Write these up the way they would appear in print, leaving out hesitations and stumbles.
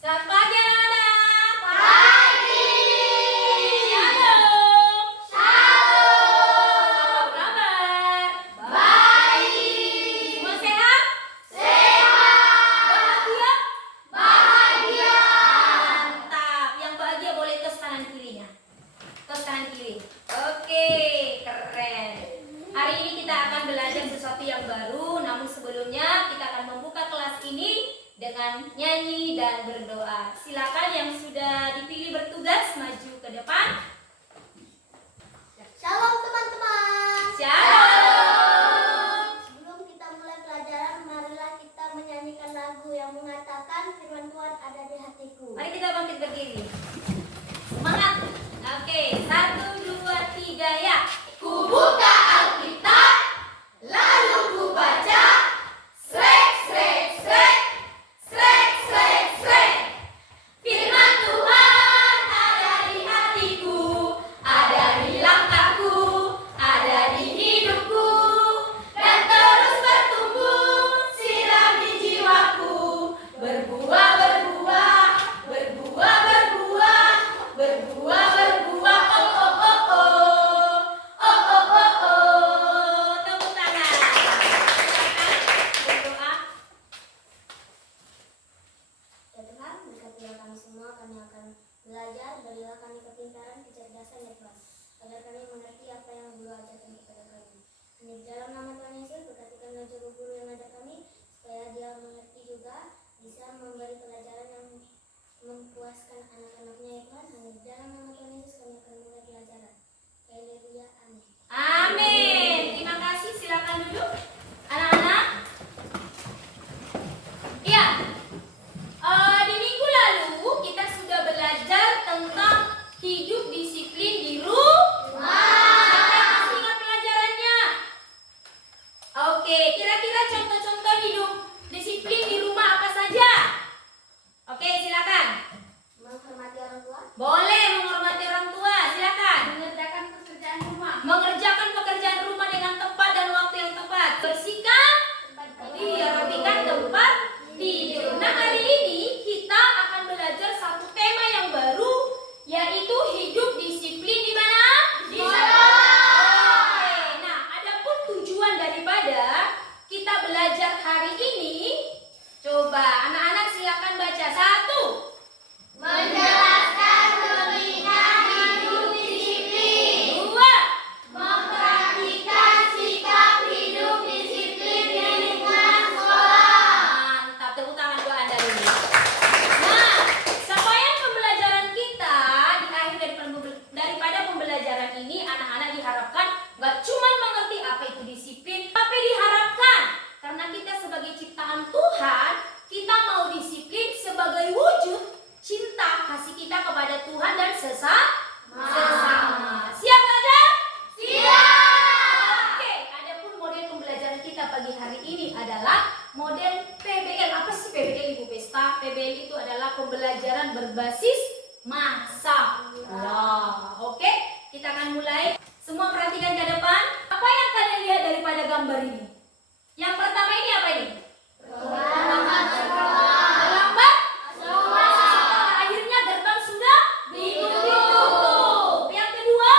Selamat pagi anak-anak. Pagi. Shalom. Shalom. Apa kabar? Baik. Semua sehat? Sehat. Bahagia? Bahagia. Mantap. Yang bahagia boleh tos kanan kirinya. Tos kanan kiri. Oke, keren. Hari ini kita akan belajar sesuatu yang baru. Namun sebelumnya kita akan membuka kelas ini dengan nyanyi dan berdoa. Silakan yang sudah dipilih bertugas maju ke depan. Shalom teman-teman. Shalom. Sebelum kita mulai pelajaran, marilah kita menyanyikan lagu yang mengatakan firman Tuhan ada di hatiku. Mari kita bangkit berdiri. Semangat. Oke, 1, 2, 3 ya. Ku buka Alkitab, lalu ku baca, srek srek srek, srek srek srek. Firman Tuhan ada di hatiku, ada di langkahku, ada di hidupku, dan terus bertumbuh, sirami jiwaku, berbuah berbuah, berbuah berbuah, berbuah berbuah. Oh oh oh oh, oh oh oh oh. Tepuk tangan. Silakan berdoa. Ya Tuhan, berkatilah kami semua, kami akan belajar, berilah kami kepintaran, kecerdasan, dan ikhlas, agar kami mengerti apa yang Guru ajarkan kepada kami. Ini di dalam nama Tuhan Yesus, berkatikan guru-guru yang ada kami, supaya dia mengerti juga, bisa memberi pelajaran yang memuaskan anak-anaknya ya Tuhan. Hanya di dalam nama Tuhan Yesus kami akan mulai pelajaran. Haleluya, amin. Amin. Terima kasih. Silakan duduk. Anak-anak. Iya. Di minggu lalu kita sudah belajar tentang hidup disiplin di rumah. Siapa yang masih ingat pelajarannya? Oke, kira-kira contoh-contoh hidup disiplin di rumah apa saja? Oke, silakan. Menghormati orang tua, Boleh menghormati orang tua, silakan. mengerjakan pekerjaan rumah, Mengerjakan pekerjaan rumah dengan tepat dan waktu yang tepat. Bersihkan, iya, rapikan tempat tidur. Nah, hari ini kita akan belajar satu tema yang baru, yaitu hidup disiplin di mana? Di sekolah. Oke, nah, adapun tujuan daripada kita belajar hari ini, coba anak-anak silakan baca. 1. menjelaskan pentingnya hidup disiplin, 2. mempraktikkan sikap hidup disiplin di lingkungan sekolah. Mantap, tepuk tangan buat Anda dulu. Nah, supaya pembelajaran kita di akhir daripada pembelajaran ini, anak-anak diharapkan gak cuma mengerti apa itu disiplin, tapi diharapkan karena kita sebagai ciptaan Tuhan, kita mau disiplin sebagai wujud cinta kasih kita kepada Tuhan dan sesama. Siap belajar? Siap. Oke, adapun model pembelajaran kita pagi hari ini adalah model PBL. Apa sih PBL, Ibu Pesta? PBL itu adalah pembelajaran berbasis masalah. Oke, kita akan mulai. Semua perhatikan ke depan. Apa yang kalian lihat daripada gambar ini? Yang pertama ini apa ini? Selamat sekolah. Terlambat? Sekolah. Akhirnya gerbang sudah ditutup. Yang kedua?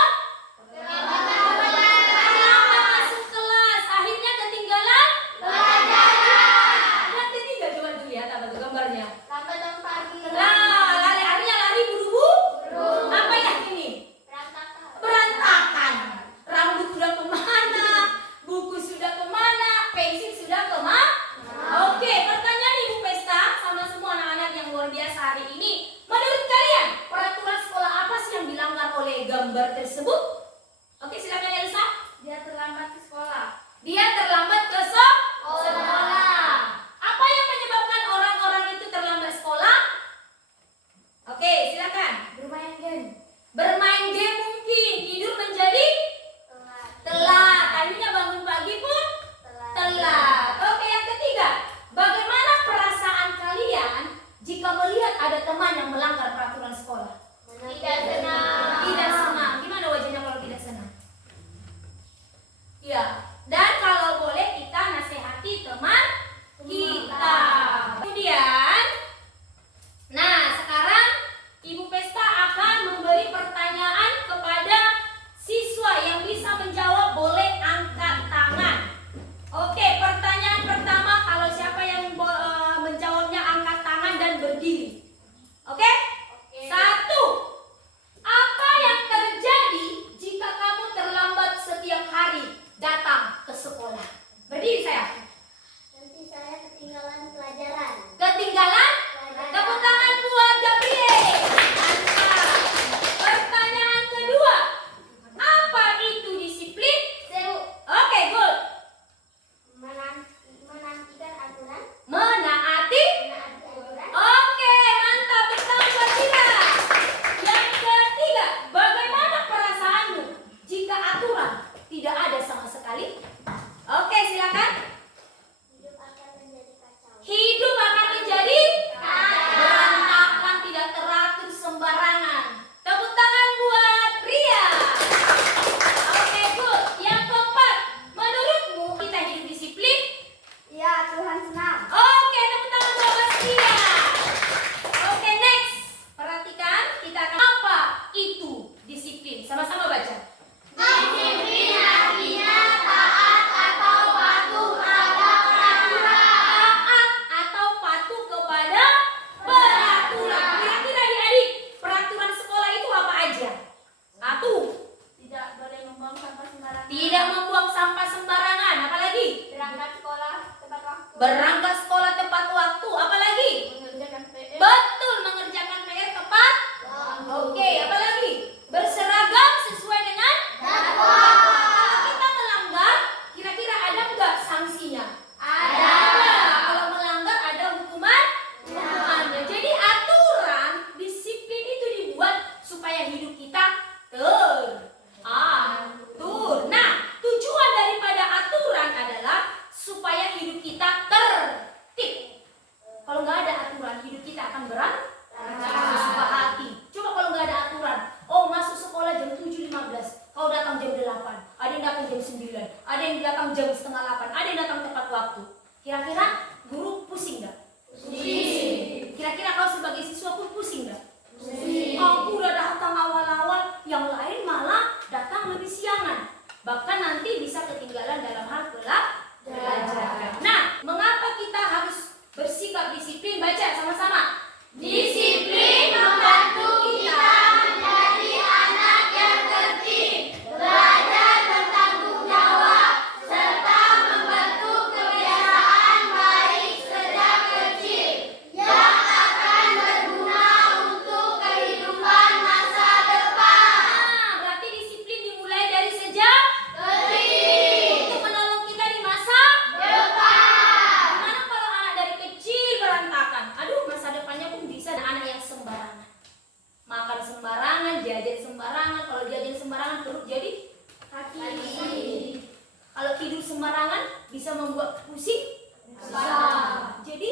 Terlambat masuk kelas. Akhirnya ketinggalan pelajaran. Lihat ketiga, coba dulu lihat apa tuh gambarnya. Lambat dan pagi. Nah, lari-larinya lari buru-buru. Apa ya ini? Berantakan. Rambut sudah kemana? Buku sudah kemana? Pensil sudah kemana? Oke, pertanyaan Ibu Pesta sama semua anak-anak yang luar biasa hari ini. Menurut kalian, peraturan sekolah apa sih yang dilanggar oleh gambar tersebut? Oke, silakan Elsa. Dia terlambat ke sekolah. Dia terlambat ke sekolah. Apa yang menyebabkan orang-orang itu terlambat sekolah? Oke, silakan. Bermain game. Bermain game mungkin, tidur menjadi telat, akhirnya bangun pagi pun telat. Oke, yang ketiga, bagaimana perasaan kalian jika melihat ada teman yang melanggar peraturan sekolah? Tidak senang. Tidak senang. Gimana wajahnya kalau diajarin sembarangan. Kalau diajarin sembarangan perut jadi kaki. Kalau tidur sembarangan bisa membuat pusing. Jadi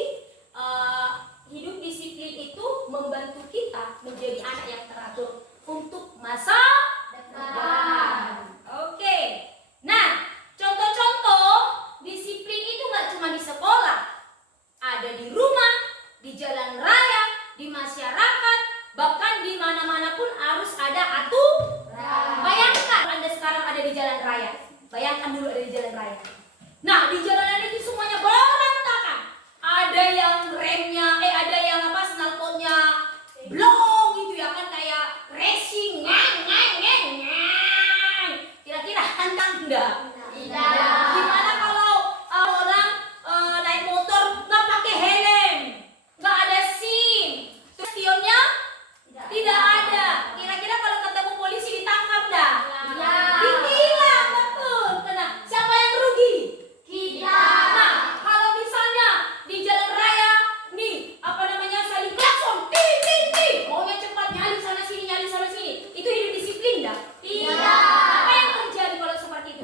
hidup disiplin itu membantu kita menjadi anak yang teratur untuk masa depan. Oke. Nah, contoh-contoh disiplin itu nggak cuma di sekolah, ada di rumah, di jalan raya, di masyarakat, bahkan di mana-mana pun harus ada aturan. Bayangkan Anda sekarang ada di jalan raya. Bayangkan dulu ada di jalan raya. Nah, di jalanan itu semuanya berantakan. Ada yang remnya, ada yang snalpotnya blong gitu ya kan, kayak racing. Kira-kira hantam enggak? Tidak. Gimana kalau orang naik motor nggak pakai helm, nggak ada SIM, terus spionnya tidak ada. Kira-kira kalau ketemu polisi ditangkap dah? Ditilang, betul. Nah, siapa yang rugi? Kita. Nah, kalau misalnya di jalan raya nih, saling klakson, maunya cepat nyali sana sini, itu hidup disiplin dah? Tidak. Apa yang terjadi kalau seperti itu?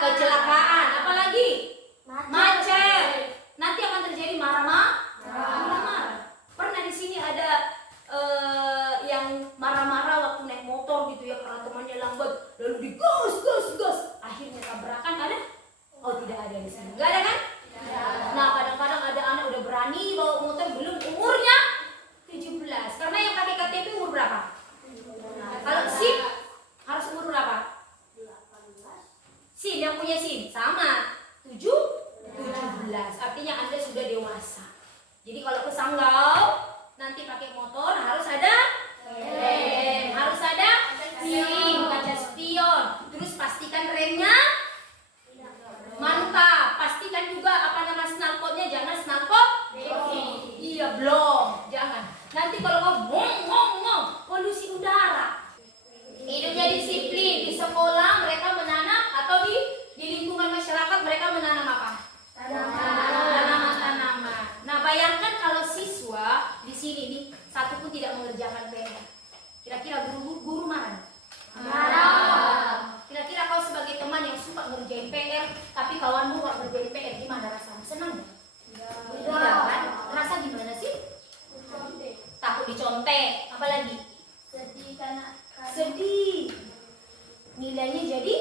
Kecelakaan. Apalagi macet. Nanti akan terjadi marah-marah. Pernah di sini ada yang marah-marah waktu naik motor gitu ya, karena temannya lambat, lalu digas, akhirnya tabrakan. Ada? Oh, tidak ada di sini. Enggak ada kan? Nah, kadang-kadang ada anak udah berani bawa motor belum umurnya 17. Karena yang pakai KTP umur berapa? Kalau SIM harus umur berapa? SIM, yang punya SIM sama 17. Artinya Anda sudah dewasa. Jadi kalau ke Sanggau nanti pakai motor harus ada helm, harus ada SIM, kaca spion. Terus pastikan remnya mantap. Pastikan juga snalpotnya jangan snalpot. Iya, belum. Jangan. Nanti kalau ngomong polusi udara. Hidupnya disiplin. Di sekolah mereka menanam, atau di lingkungan masyarakat mereka menanam apa? Tanaman. Nah, bayangkan kalau siswa di sini nih satu pun tidak mengerjakan PR. Kira-kira guru marah? Marah. Kira-kira kau sebagai teman yang suka ngerjain PR, tapi kawanmu nggak ngerjain PR, gimana rasanya? Senang? Tidak kan? Rasa gimana sih? Takut dicontek. Apalagi? Sedih. Nilainya jadi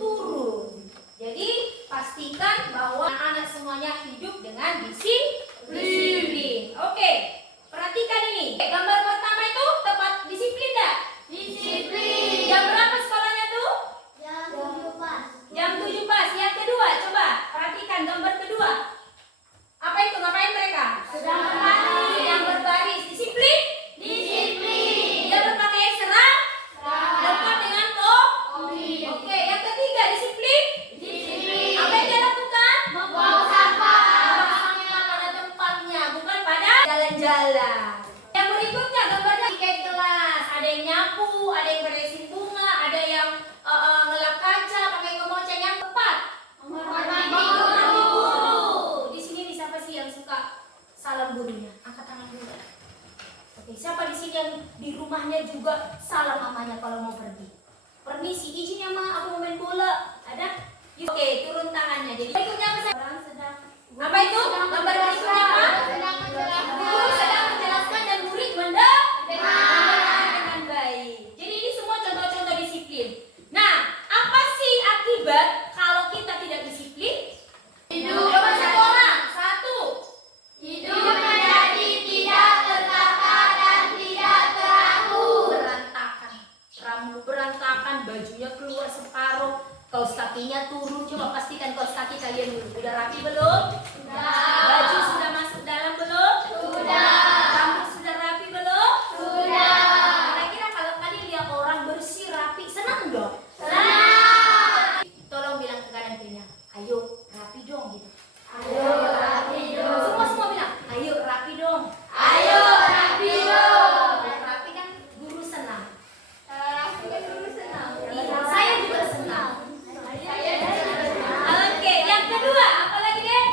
turun. Jadi pastikan bahwa anak semuanya hidup dengan disiplin. Oke, perhatikan ini. Gambar pertama itu tepat disiplin dah? Disiplin. Jam berapa sekolahnya tuh? Jam 7 pas. Yang kedua, coba perhatikan gambar kedua. Apa itu? Ngapain mereka? Sedang berbaris. Disiplin? Disiplin. Dia berpakaian seragam? Lengkap dengan topi. Oke, yang ketiga disiplin? Disiplin. Apa yang dia lakukan? Membuang sampah pada tempatnya, bukan pada jalan-jalan. Yang berikutnya gambarnya tiket kelas. Ada yang nyapu, ada yang beresin bunga, ada yang ngelap kaca, pakai kemoceng. Yang tepat menghormati guru. Di sini siapa sih yang suka salam gurunya? Angkat tangan dulu. Oke, siapa di sini yang di rumahnya juga salam mamanya kalau mau pergi? Permisi, izin ya ma, aku mau main bola. Ada? Oke, turun tangannya. Jadi berikutnya apa itu? Gambar berikutnya apa? Guru sedang menjelaskan dan murid mendengar dengan baik. Jadi ini semua contoh-contoh disiplin. Nah, apa sih akibat kalau kita tidak disiplin? Coba satu orang. Satu. Hidup menjadi tidak tertata dan tidak teratur. Berantakan, bajunya keluar separuh, kaos kakinya turun. Coba pastikan kaos kaki kalian dulu. Udah rapi belum? Sudah. Baju sudah masuk dalam belum? Sudah. Rambut sudah rapi belum? Sudah. Kira-kira kalau kalian lihat orang bersih, rapi, senang dong? Senang. Tolong bilang ke kanan kirinya, ayo rapi dong gitu. Ayo rapi dong. Semua bilang, ayo rapi dong. Ayo rapi dong. Rapi kan guru senang. Iya, saya juga senang. Oke, yang kedua, apa lagi deh?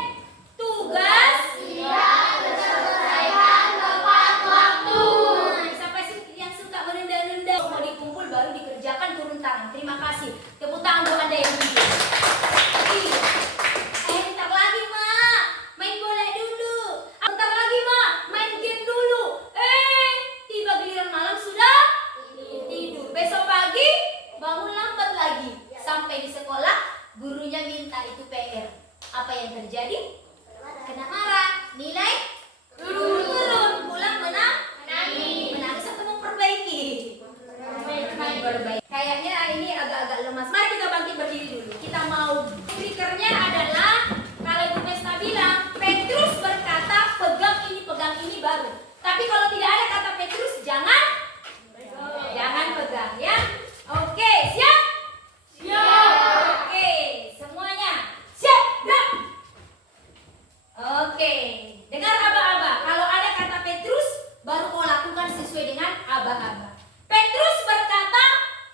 aba-aba. Petrus berkata,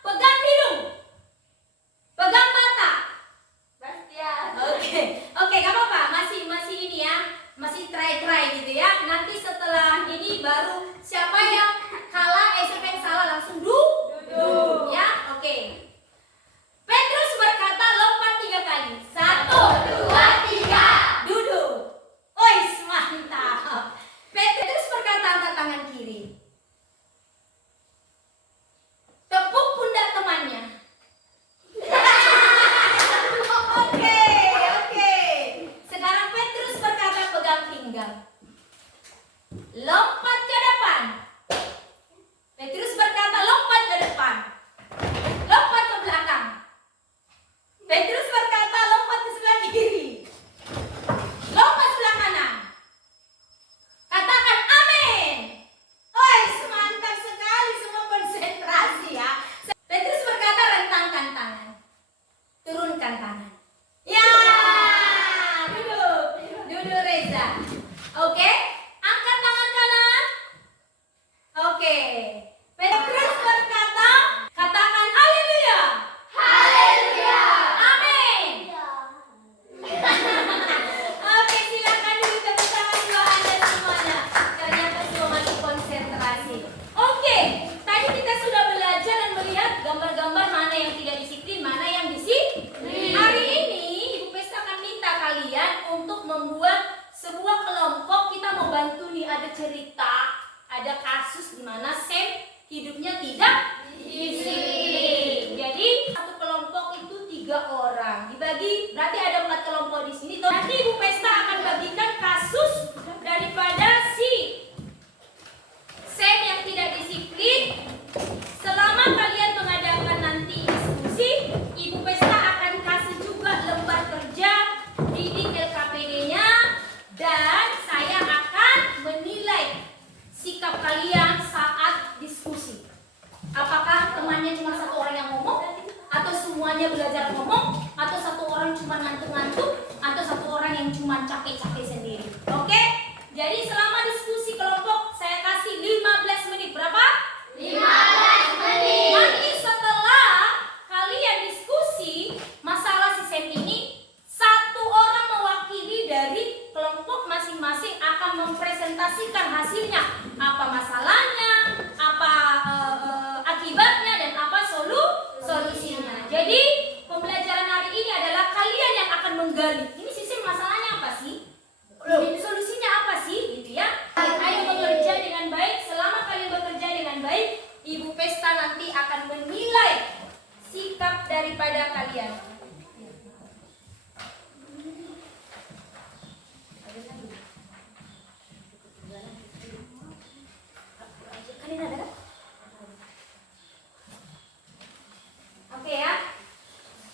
pegang hidung, pegang mata. Oke, gak apa-apa, masih ini ya, masih try gitu ya. Nanti setelah ini baru siapa yang kalah, siapa yang salah langsung duduk ya. Oke. Petrus berkata, lompat 3 kali. 1, 2, 3, duduk. Ois, mantap. Petrus berkata, angkat tangan kiri. Tepuk pundak temannya. Oke. Sekarang Petrus berkata, pegang pinggang. Lompat ke depan. Petrus berkata, lompat ke depan. Lompat ke belakang. Petrus berkata, lompat ke sebelah kiri. Lompat sebelah kanan. Katakan amin. Oi, mantap sekali, semua konsentrasi ya. Petrus berkata, rentangkan tangan. Turunkan tangan. Ya, duduk Reza. Oke, angkat tangan kanan. Oke, Petrus berkata, katakan haleluya. Amin. Oke, silakan dulu tepuk tangan dua Anda semuanya. Ternyata semua masih konsentrasi. Oke, tadi kita sudah belajar dan melihat gambar-gambar mana yang tidak disiplin, mana yang disiplin. Hari ini Ibu Pesta akan minta kalian untuk membuat sebuah kelompok. Kita mau bantu nih, ada cerita, ada kasus di mana Sam hidupnya tidak disiplin. Jadi satu kelompok itu 3 orang. Dibagi, berarti ada 4 kelompok di sini. Nanti Ibu Pesta akan bagikan kasus daripada si Sam yang tidak disiplin. Selama kalian mengadakan nanti diskusi, Ibu Pesta akan kasih juga lembar kerja didik LKPD-nya, dan saya akan menilai sikap kalian saat diskusi. Apakah temannya cuma 1 orang yang ngomong, atau semuanya belajar ngomong, atau 1 orang cuma ngantuk-ngantuk, atau 1 orang yang cuma capek-capek sendiri. Oke? Jadi selama diskusi kelompok saya kasih 15 menit. Berapa? 15 menit. Nanti setelah kalian diskusi masalah si Sam ini, 1 orang mewakili dari kelompok masing-masing akan mempresentasikan hasilnya. Apa masalahnya, apa akibatnya, dan apa solusinya. Jadi pembelajaran hari ini adalah kalian yang akan menggali. Ini sistem masalahnya apa sih? Solusinya apa sih? Gitu ya. Ayo bekerja dengan baik. Selama kalian bekerja dengan baik, Ibu Pesta nanti akan menilai sikap daripada kalian. Kalian ada kan? Oke ya.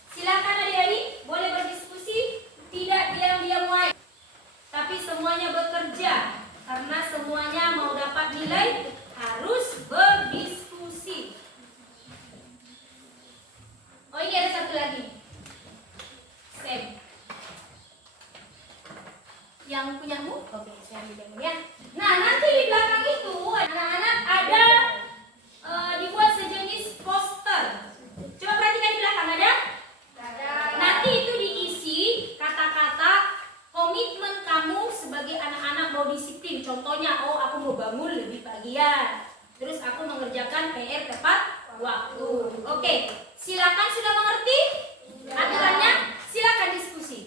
Silakan adik-adik, boleh berdiskusi, tidak diam-diam wae. Tapi semuanya bekerja, karena semuanya mau dapat nilai harus berdiskusi. Oh ini ada satu lagi, Sam. Yang punyamu? Oke, saya ambil ya. Nah, nanti di belakang itu anak-anak ada dibuat sejenis poster. Coba perhatikan di belakang ada? Nanti itu diisi kata-kata komitmen kamu sebagai anak-anak mau disiplin. Contohnya, oh aku mau bangun lebih pagian, terus aku mengerjakan PR tepat waktu. Oke, silakan, sudah mengerti aturannya? Silakan diskusi.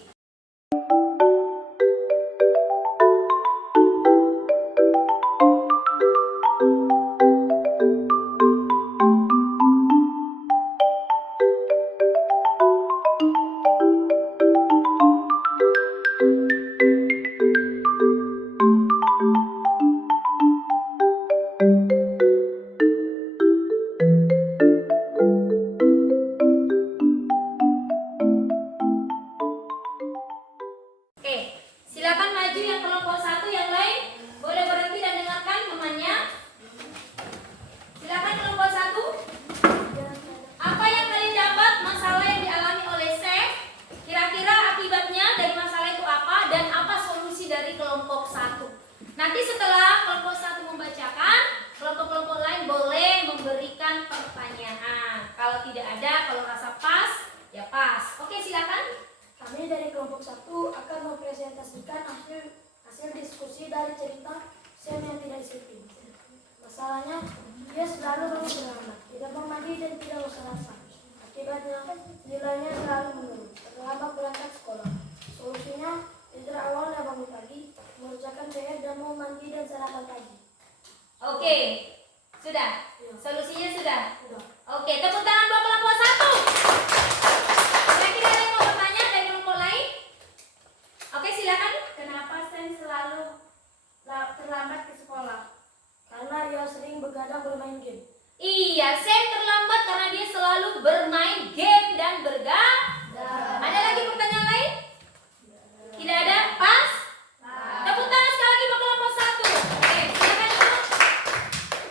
cerita Sam yang tidak disiplin. Masalahnya, dia selalu bangun terlambat, tidak mau mandi dan tidak mau sarapan. Akibatnya, nilainya selalu menurun, terlambat berangkat sekolah. Solusinya, dari awalnya bangun pagi, mengerjakan PR dan mau mandi dan sarapan pagi. Oke, sudah. Ya. Solusinya sudah. Udah. Oke, tepuk tangan buat kelompok 1. Kira-kira ada yang mau bertanya dari kelompok lain? Oke, silakan. Kenapa Sam selalu terlambat ke sekolah? Karena ia sering begadang bermain game. Iya, Sam terlambat karena dia selalu bermain game dan bergadang. Ada lagi pertanyaan lain? Tidak ada? Pas? Tepuk tangan sekali lagi buat kelompok 1. Oke, silakan dulu.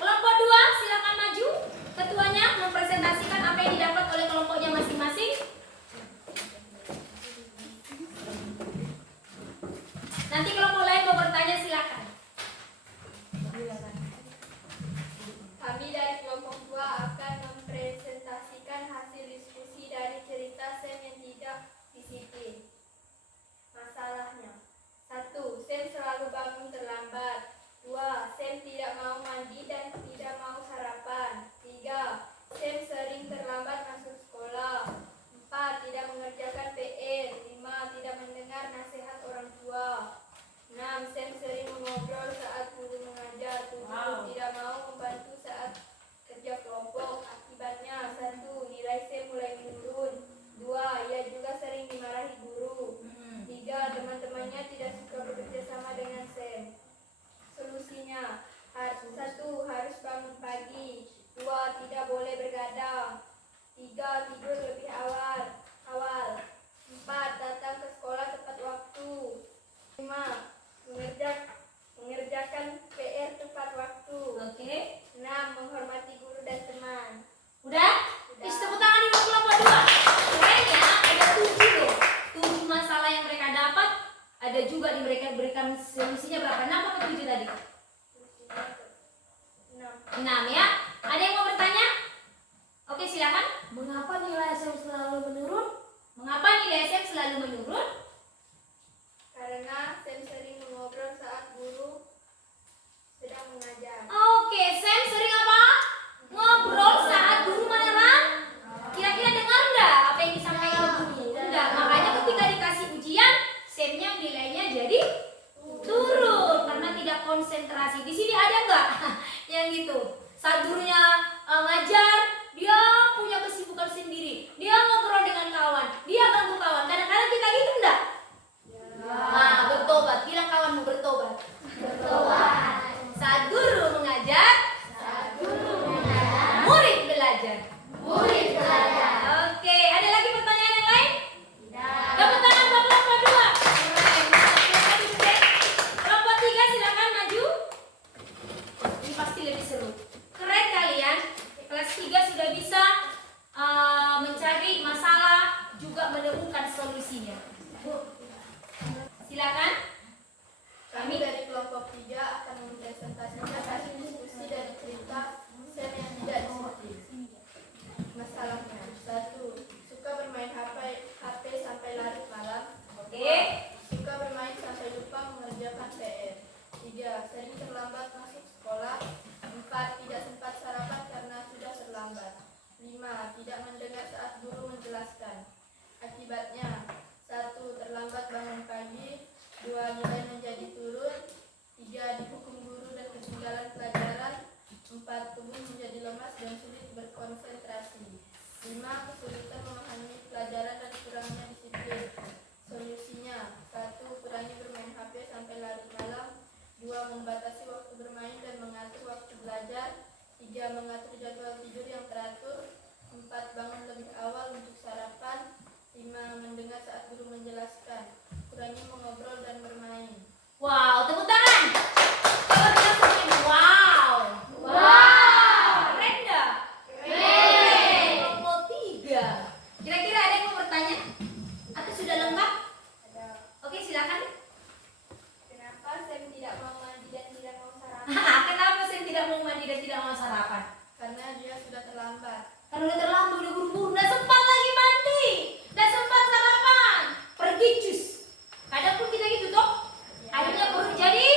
Kelompok 2, silakan maju. Ketuanya mempresentasikan apa yang didapat oleh kelompoknya masing-masing. Nanti kelompok lain mau bertanya, silakan. Kami dari kelompok 2 akan mempresentasikan hasil diskusi dari cerita Sam yang tidak disiplin. Masalahnya: 1. Sam selalu bangun terlambat. 2. Sam tidak mau mandi dan tidak mau sarapan. 3. Sam sering terlambat masuk sekolah. 4. Tidak mengerjakan PR. 5. Tidak mendengar nasihat orang tua. 6. Sam sering mengobrol saat guru mengajar. 7. Tidak mau membantu saat kerja kelompok. Akibatnya: 1. Nilai Sam mulai menurun. 2. Ia juga sering dimarahi guru. 3. Teman-temannya tidak suka bekerja sama dengan Sam. Solusinya: 1. Harus bangun pagi. 2. Tidak boleh bergadang. 3. Tidur lebih awal. 4. Datang ke sekolah tepat waktu. 5. Mengerjakan PR tepat waktu. Oke. 6. Menghormati guru dan teman. Udah? Isi tepuk tangan di kelompok 2. Keren ya, ada 7 loh. 7 masalah yang mereka dapat. Ada juga di mereka berikan solusinya berapa? 6 atau 7 tadi? 6 ya. Ada yang mau bertanya? Oke, silakan. Mengapa nilai Sam selalu menurun? Mengapa nilai SM selalu menurun? Karena Sam sering mengobrol saat guru sedang mengajar. Oke, Sam sering apa? Ngobrol saat guru menerang. Kira-kira dengar enggak apa yang disampaikan guru? Enggak. Makanya ketika dikasih ujian, Samnya nilainya jadi turun karena tidak konsentrasi. Di sini ada enggak yang gitu? Saat gurunya ngajar, dia punya kesibukan sendiri. Dia ngobrol dengan kawan, dia ganggu kawan. Kadang-kadang kita gitu enggak? Nah, bertobat. Bilang kawanmu bertobat. Saat guru mengajar, murid belajar. Oke, ada lagi pertanyaan yang lain? Tepuk tangan buat kelompok 2. Kelompok 3 silakan maju. Ini pasti lebih seru. Keren kalian. Kelas 3 sudah bisa mencari masalah, juga menemukan solusinya. Silakan. Kami dari kelompok 3 akan mempresentasikan hasil diskusi dari cerita Sam yang tidak disiplin. Masalahnya: 1. Suka bermain HP sampai larut malam. Oke. Suka bermain sampai lupa mengerjakan PR. 3. Sering terlambat masuk sekolah. 4. Tidak sempat sarapan karena sudah terlambat. 5. Tidak mendengar saat guru menjelaskan. Akibatnya: 1. Terlambat bangun pagi. 2. Nilai menjadi turun. 3. Dihukum guru dan ketinggalan pelajaran. 4. Tubuh menjadi lemas dan sulit berkonsentrasi. 5. Kesulitan memahami pelajaran dan kurangnya disiplin. Solusinya: 1. Kurangi bermain HP sampai larut malam. 2. Membatasi waktu bermain dan mengatur waktu belajar. 3. Mengatur jadwal tidur yang teratur. 4. Bangun lebih awal untuk sarapan. 5. Mendengar saat guru menjelaskan. Kurangi mengobrol dan bermain. Wow, tepuk tangan. Coba kita semuanya. Wow. Keren dah. Keren. Kelompok 3. Kira-kira ada yang mau bertanya? Atau sudah lengkap? Ada. Oke, silakan. Kenapa Sam tidak mau mandi dan tidak mau sarapan? Kenapa Sam tidak mau mandi dan tidak mau sarapan? Karena dia sudah terlambat. Karena udah terlambat, udah buru-buru, udah sempat lagi mandi, udah sempat sarapan, pergi cus. Kadang pun kita gitu toh, akhirnya perut jadi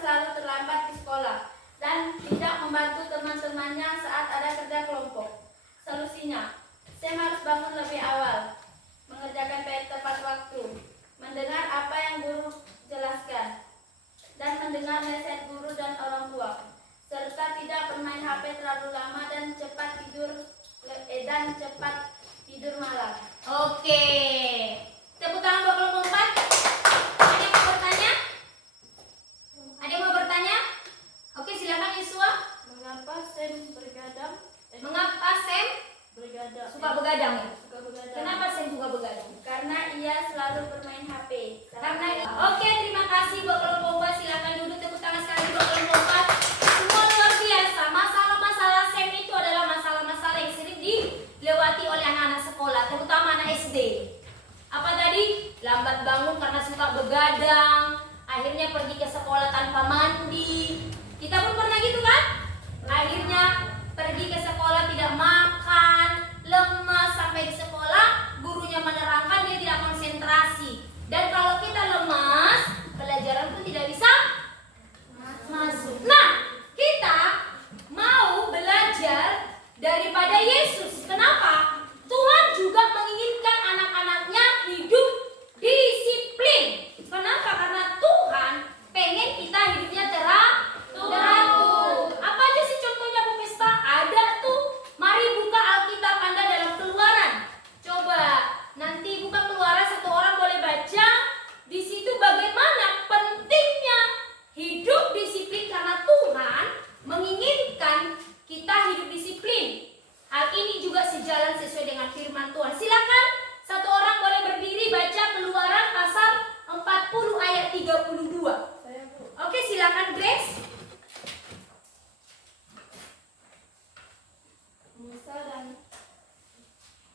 selalu terlambat di sekolah dan tidak membantu teman-temannya saat ada kerja kelompok. Solusinya, Sam harus bangun lebih awal, mengerjakan PR tepat waktu, mendengar apa yang guru jelaskan, dan mendengar nasihat guru dan orang tua, serta tidak bermain HP terlalu lama dan cepat tidur malam. Oke. Tepuk tangan buat kelompok 4. Ada yang mau bertanya? Ada yang mau bertanya? Oke, silakan Yusua. Mengapa Sam bergadang? Mengapa Sam Bergadang. suka begadang ya? Suka begadang. Kenapa Sam suka begadang? Karena ia selalu bermain HP. Oke, terima kasih buat kelompok 4. Silakan duduk, tepuk tangan sekali buat kelompok 4. Semua luar biasa. Masalah-masalah Sam itu adalah masalah-masalah yang sering dilewati oleh anak-anak sekolah, terutama anak SD. Apa tadi? Lambat bangun karena suka begadang, akhirnya pergi ke sekolah tanpa mandi. Kita pun pernah gitu kan? Akhirnya pergi ke sekolah tidak makan, lemas, sampai di sekolah gurunya menerangkan dia tidak konsentrasi. Dan kalau kita lemas, pelajaran pun tidak bisa masuk. Nah, kita mau belajar daripada Yesus. Kenapa? Tuhan juga menginginkan anak-anaknya hidup disiplin. Kenapa? Karena Tuhan pengen kita hidupnya teratur. Apa aja sih contohnya Bu Pesta? Ada tuh. Mari buka Alkitab Anda dalam Keluaran. Coba nanti buka Keluaran, satu orang boleh baca. Di situ bagaimana pentingnya hidup disiplin karena Tuhan menginginkan kita hidup disiplin. Hal ini juga sejalan sesuai dengan firman Tuhan. Silakan satu orang boleh berdiri baca Keluaran pasal 40 ayat 32. Oke, silakan Grace. Musa dan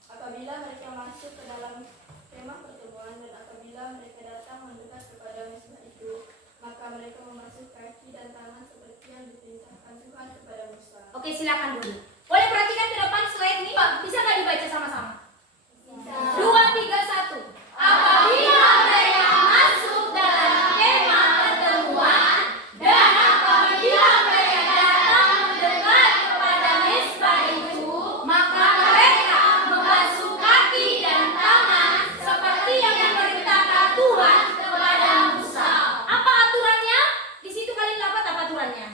apabila mereka masuk ke dalam kemah pertemuan dan apabila mereka datang mendekat kepada mezbah itu, maka mereka membasuh kaki dan tangan seperti yang diperintahkan Tuhan kepada Musa. Oke, silakan dulu. Boleh perhatikan ke depan slide ini, Pak. Bisa nggak dibaca sama-sama? 2, 3, 1. Apabila mereka masuk dalam kemah pertemuan dan apabila mereka datang mendekat kepada mezbah itu, maka mereka membasuh kaki dan tangan seperti yang diperintahkan Tuhan kepada Musa. Apa aturannya? Di situ kalian dapat apa aturannya?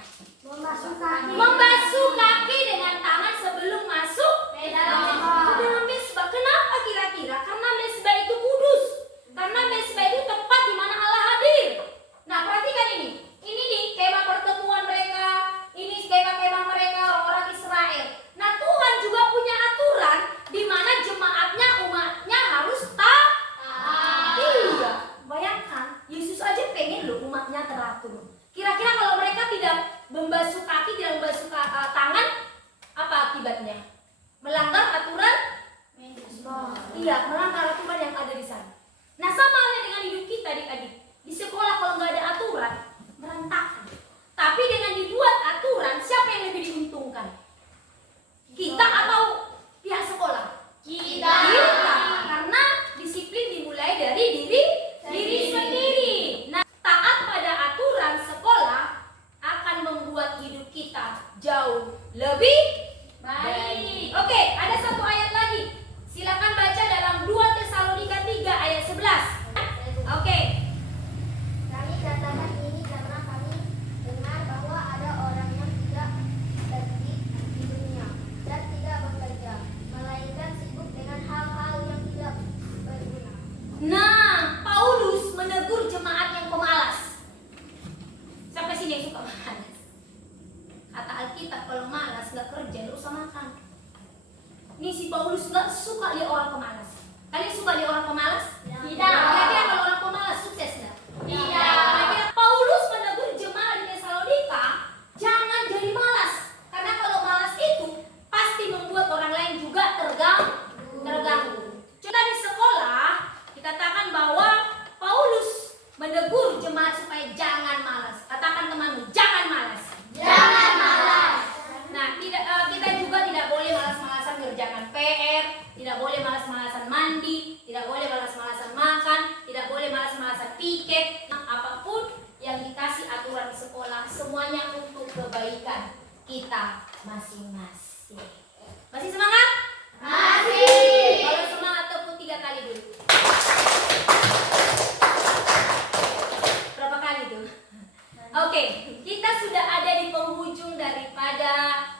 Membasuh kaki dengan tangan sebelum masuk ke dalam mezbah. Kenapa kira-kira? Karena mezbah itu kudus. Karena mezbah itu tempat di mana Allah hadir. Nah, perhatikan ini. Ini nih kemah pertemuan mereka. Ini kemah-kemah mereka orang-orang Israel. Nah, Tuhan juga punya aturan di mana jemaatnya, umatnya harus taat. Iya. Bayangkan, Yesus aja pengen loh umatnya teratur. Kira-kira kalau mereka tidak membasuh kaki, tidak membasuh tangan, apa akibatnya? Melanggar aturan? Iya, melanggar aturan yang ada di sana. Nah, sama halnya dengan hidup kita, adik-adik. Di sekolah kalau nggak ada aturan, berantakan. Tapi dengan dibuat aturan, siapa yang lebih diuntungkan? Kita atau pihak sekolah? Kita. Karena disiplin dimulai dari diri sendiri. Nah, taat pada aturan sekolah akan membuat hidup kita jauh lebih baik. Oke, ada satu ayat lagi. Silakan baca dalam 2 Tesalonika 3 ayat 11. Oke. Kami katakan ini karena kami dengar bahwa ada orang yang tidak tertib di dunia dan tidak bekerja, melainkan sibuk dengan hal-hal yang tidak berguna. Nah, Paulus menegur jemaat yang pemalas. Sampai sini yang suka malas. Kata Alkitab, kalau malas nggak kerja, nggak usah makan. Ini si Paulus nggak suka lihat orang pemalas. Kalian suka lihat orang pemalas? Tidak. Kira-kira kalau orang pemalas sukses nggak? Kira-kira Paulus menegur jemaat di Tesalonika, jangan jadi malas. Karena kalau malas itu pasti membuat orang lain juga terganggu. Kita di sekolah dikatakan bahwa Paulus menegur jemaat supaya jangan malas. Katakan temanmu, jangan malas. Jangan malas. Nah, kita juga tidak boleh malas-malasan mengerjakan PR, tidak boleh malas-malasan mandi, tidak boleh malas-malasan makan, tidak boleh malas-malasan piket, apapun adalah semuanya untuk kebaikan kita masing-masing. Masih semangat? Masih. Kalau semangat tepuk 3 kali dulu. Berapa kali tuh? Oke, kita sudah ada di penghujung daripada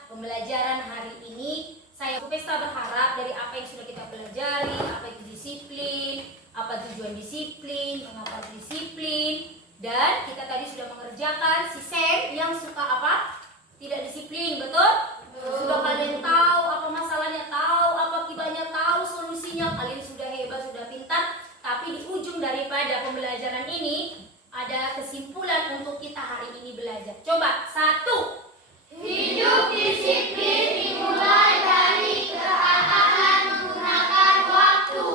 pembelajaran hari ini. Saya Bu Pesta berharap dari apa yang sudah kita pelajari, apa itu disiplin, apa tujuan disiplin, mengapa disiplin, dan kita tadi sudah mengerjakan si Sam yang suka apa? Tidak disiplin, betul? Sudah kalian tahu apa masalahnya, tahu apa akibatnya, tahu solusinya, kalian sudah hebat, sudah pintar. Tapi di ujung daripada pembelajaran ini ada kesimpulan untuk kita hari ini belajar. Coba, 1. Hidup disiplin dimulai dari ketaatan menggunakan waktu.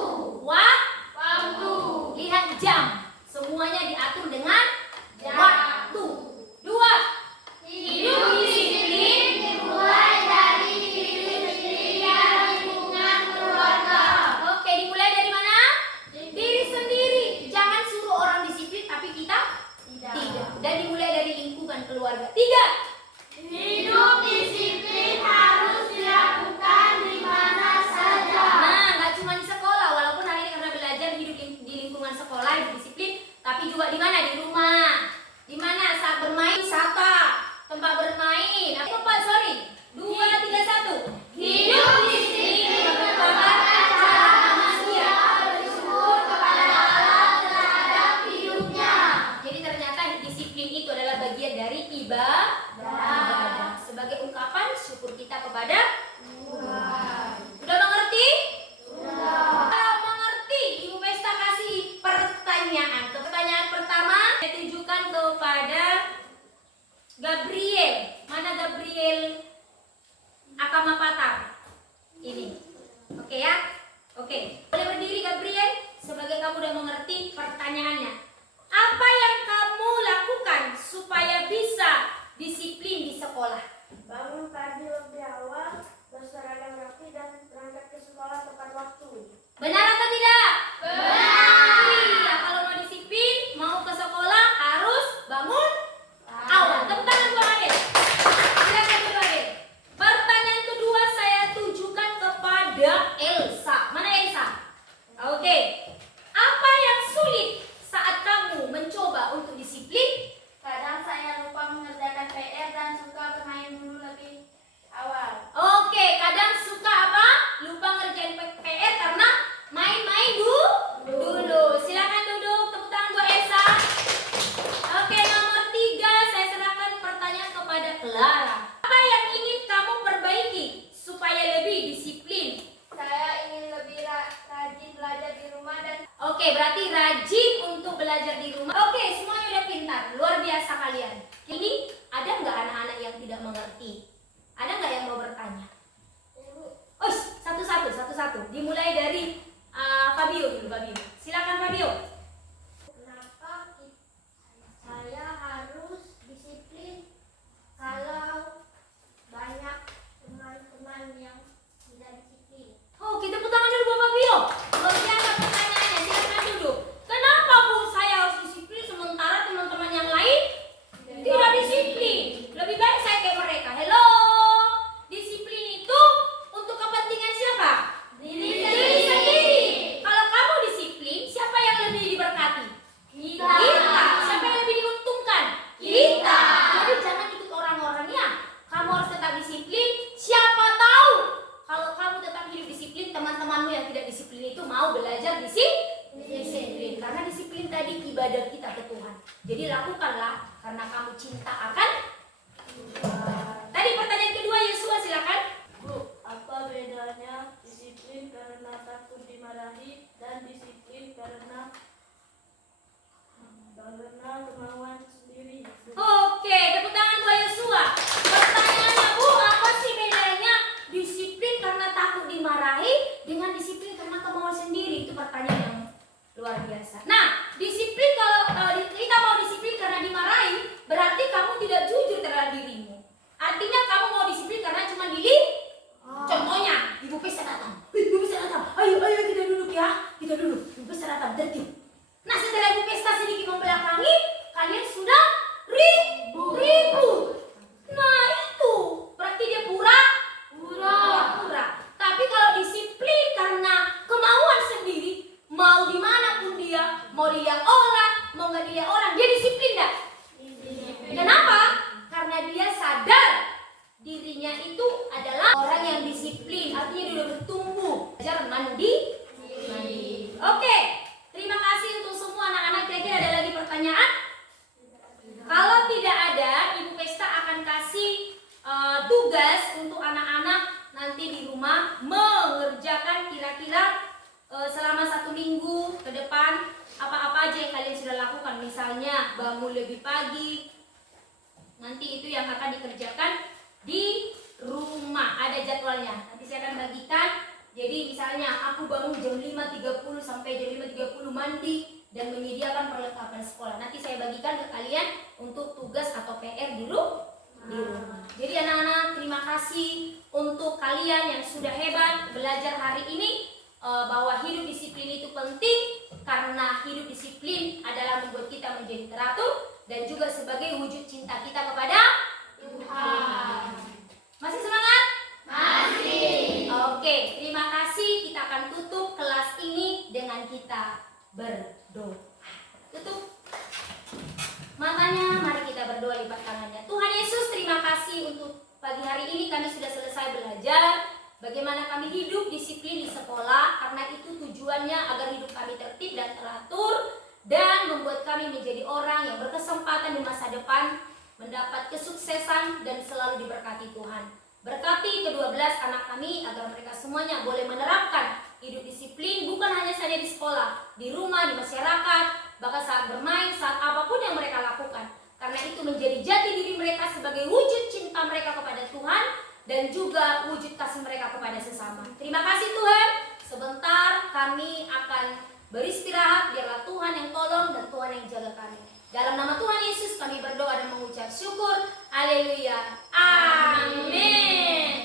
Waktu. Lihat jam. Semuanya diatur dengan Jam. waktu. 2. Hidup disiplin dimulai dari diri sendiri dan lingkungan keluarga. Oke, dimulai dari mana? Diri sendiri. Jangan suruh orang disiplin tapi kita tidak. Dan dimulai dari lingkungan keluarga. 3. Hidup disiplin harus dilakukan di mana saja. Nah, nggak cuma di sekolah. Walaupun hari ini karena belajar hidup di lingkungan sekolah, hidup disiplin, tapi juga di mana? Di rumah. Di mana? Saat bermain, wisata, tempat bermain. Apa? Sorry. 2, 3, 1. Hidup disiplin merupakan cara manusia bersyukur kepada Allah terhadap hidupnya. Jadi ternyata disiplin itu adalah bagian dari ibadah. Sebagai ungkapan syukur kita kepada Tuhan. Sudah mengerti? Kalau mengerti, Ibu Pesta kasih pertanyaan. Pertanyaan pertama ditujukan kepada Gabriel. Mana Gabriel Akamapata? Ini. Oke ya? Oke. Boleh berdiri Gabriel? Sebagai kamu udah mengerti pertanyaannya. Apa yang kamu lakukan supaya bisa disiplin di sekolah? Bangun pagi lebih awal, berseragam rapi dan berangkat ke sekolah tepat waktu. Benar atau tidak? Benar. Iya, kalau mau disiplin, mau ke sekolah harus bangun awal. Tepuk tangan buat Adel. Silakan Bu Adel. Pertanyaan kedua saya tujukan kepada Elsa. Mana Elsa? Oke. Apa yang sulit saat kamu mencoba untuk disiplin? Kadang saya lupa mengerjakan PR dan suka bermain dulu lebih awal. Oke, kadang suka apa? Lupa ngerjain PR karena main-main dulu. Silakan duduk, tepuk tangan buat Elsa. Oke, nomor 3 saya serahkan pertanyaan kepada Clara. Apa yang ingin kamu perbaiki supaya lebih disiplin? Saya ingin lebih rajin belajar di rumah dan Oke, berarti rajin untuk belajar di rumah. Oke, semuanya udah pintar, luar biasa kalian. Ini ada nggak anak-anak yang tidak mengerti? Ada nggak yang mau bertanya? Oh, satu-satu. Dimulai dari Fabio dulu, Fabio. Silakan Fabio. Kenapa saya harus disiplin kalau banyak teman-teman yang tidak disiplin? Oke, tepuk tangan dulu buat Fabio. Luar biasa pertanyaannya. Silakan duduk. Kenapa Bu saya harus disiplin sementara teman-teman yang lain tidak disiplin? Lebih baik saya kayak mereka. Hello. Disiplin itu untuk kepentingan siapa? Diri sendiri. Kalau kamu disiplin, siapa yang lebih diberkati? Kita. Siapa yang lebih diuntungkan? Kita. Jadi jangan ikut orang-orangnya. Kamu harus tetap disiplin. Siapa tahu kalau kamu tetap hidup disiplin, teman-temanmu yang tidak disiplin itu mau belajar disiplin. Karena disiplin tadi ibadah kita ke Tuhan. Jadi lakukanlah karena kamu cinta akan Tuhan. Tadi pertanyaan kedua, Yesua silakan. Bu, apa bedanya disiplin karena takut dimarahi dan disiplin karena kemauan sendiri? Oke, tepuk tangan buat Yesua. Pertanyaannya Bu, apa sih bedanya disiplin karena takut dimarahi dengan disiplin karena kemauan sendiri? Itu pertanyaan yang luar biasa. Nah, disiplin kalau kita mau disiplin karena dimarahi, berarti kamu tidak jujur selama 1 minggu ke depan apa-apa aja yang kalian sudah lakukan. Misalnya bangun lebih pagi, nanti itu yang akan dikerjakan di rumah, ada jadwalnya. Nanti saya akan bagikan. Jadi misalnya aku bangun jam 5.30 sampai jam 5.30 mandi dan menyediakan perlengkapan sekolah. Nanti saya bagikan ke kalian untuk tugas atau PR di rumah. Jadi anak-anak, terima kasih untuk kalian yang sudah hebat belajar hari ini, bahwa hidup disiplin itu penting, karena hidup disiplin adalah membuat kita menjadi teratur dan juga sebagai wujud cinta kita kepada Tuhan. Masih semangat? Masih. Oke, terima kasih. Kita akan tutup kelas ini dengan kita berdoa. Tutup matanya, mari kita berdoa, lipat tangannya. Tuhan Yesus, terima kasih untuk pagi hari ini kami sudah selesai belajar bagaimana kami hidup disiplin di sekolah, karena itu tujuannya agar hidup kami tertib dan teratur dan membuat kami menjadi orang yang berkesempatan di masa depan mendapat kesuksesan dan selalu diberkati Tuhan. Berkati ke-12 anak kami agar mereka semuanya boleh menerapkan hidup disiplin bukan hanya saja di sekolah, di rumah, di masyarakat, bahkan saat bermain, saat apapun yang mereka lakukan. Karena itu menjadi jati diri mereka sebagai wujud cinta mereka kepada Tuhan dan juga wujud kasih mereka kepada sesama. Terima kasih Tuhan. Sebentar kami akan beristirahat, biarlah Tuhan yang tolong dan Tuhan yang jaga kami. Dalam nama Tuhan Yesus kami berdoa dan mengucap syukur. Haleluya. Amin.